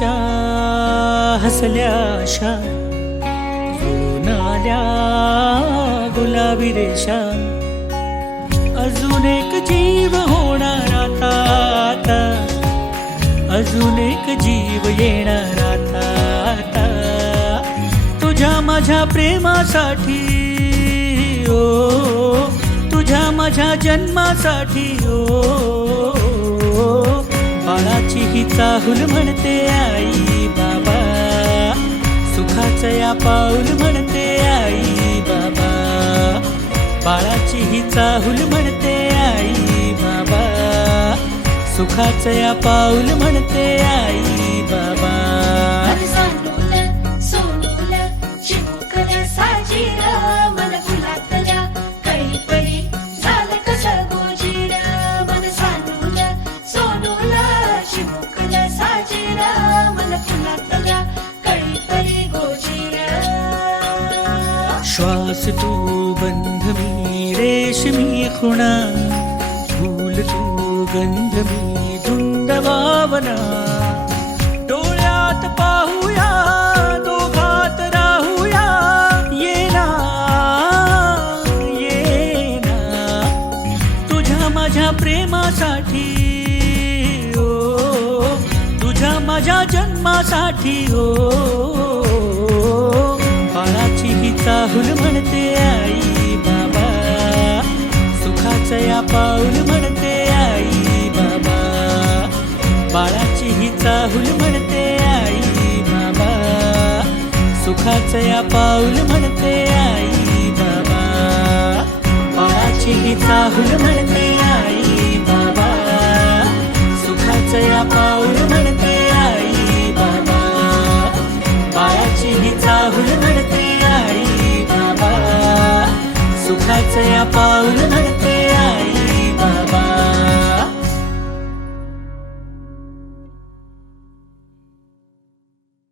तिच्या हसल्या आशा जुळून आल्या गुलाबी रेषा. अजून एक जीव होणार आता, आता अजून एक जीव येणार आता, आता तुझ्या माझ्या प्रेमासाठी ओ, तुझ्या माझ्या जन्मासाठी ओ. बाळाची ही चाहूल म्हणते आई बाबा, सुखाचं या पाऊल म्हणते आई बाबा. बाळाची ही चाहूल म्हणते आई बाबा, सुखाचं या पाऊल म्हणते आई बाबा. श्वास तू बंध मी रेशमी खुणा, फूल तू गंध मी धुंद भावना. डोळ्यात पाहूया दोघात राहूया, ये ना ये ना तुझ्या माझ्या प्रेमासाठी ओ, तुझ्या माझ्या जन्मासाठी ओ. बाळाची ही चाहूल म्हणते आई बाबा, सुखाचं या पाऊल म्हणते आई बाबा. बाळाची ही चाहूल म्हणते आई बाबा, सुखाचं या पाऊल म्हणते आई बाबा. बाळाची ही चाहूल म्हणते